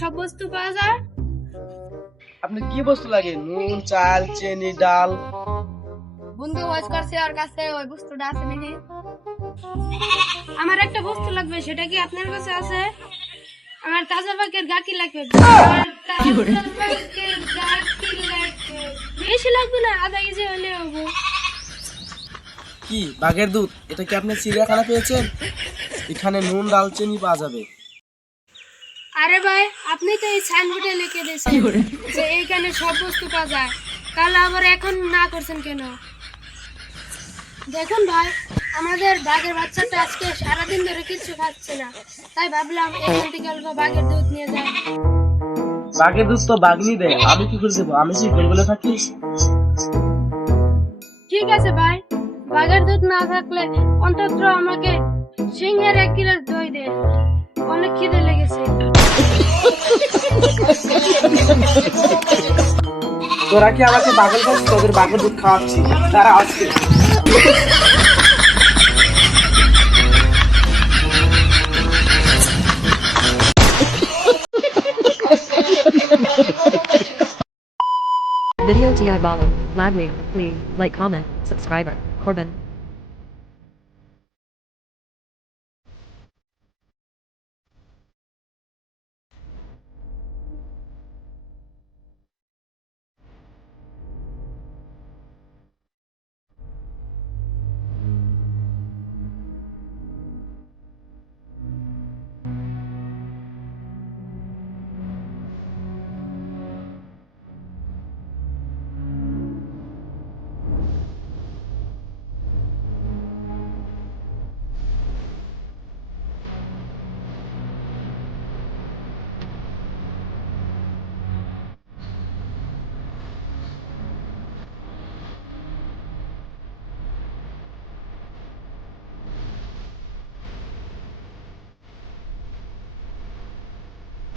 সব বস্তু পাওয়া যায়? আপনি কি বস্তু লাগে? নুন, চাল, চিনি, ডাল। বন্ধু ওয়াজ করছে ওর কাছে ওই বস্তুটা আছে নাকি? আমার একটা বস্তু লাগবে, সেটা কি আপনার কাছে আছে? আমার তাজা বাকের গাকি লাগবে। আমার তাজা বাকের গাকি লাগবে। বেশি লাগবে না, আধা কেজি হলে হবে। কি বাঘের দুধ? এটা কি আপনি চিড়িয়াখানা পেয়েছেন? এখানে নুন, ডাল, চিনি পাওয়া যাবে। আরে ভাই, আপনি তো এই সাইনবোর্ডে লিখে দিয়েছেন যে এইখানে সব বস্তু পাওয়া যায়, তাহলে আবার এখন না করছেন কেন? দেখুন ভাই, আমাদের বাঘের বাচ্চাটা আজকে সারাদিন ধরে কিছু খাচ্ছে না, তাই ভাবলাম এখান থেকে অল্প বাঘের দুধ নিয়ে যাই। বাঘের দুধ তো বাঘনি দেয়, আমি কি করে দেবো? আমি কি বলে থাকি? ঠিক আছে ভাই, বাঘের দুধ না থাকলে অন্তত আমাকে সিংহের 1 কিলো দই দেন, অনেক খিদে লেগেছে। তোরা কি আমাকে পাগল করছিস? তোদের বাঘের দুধ খাওয়াচ্ছি, তারা আসছে। Video Ti Balo, Ladwig, Lee, like, comment, subscriber, Corbin.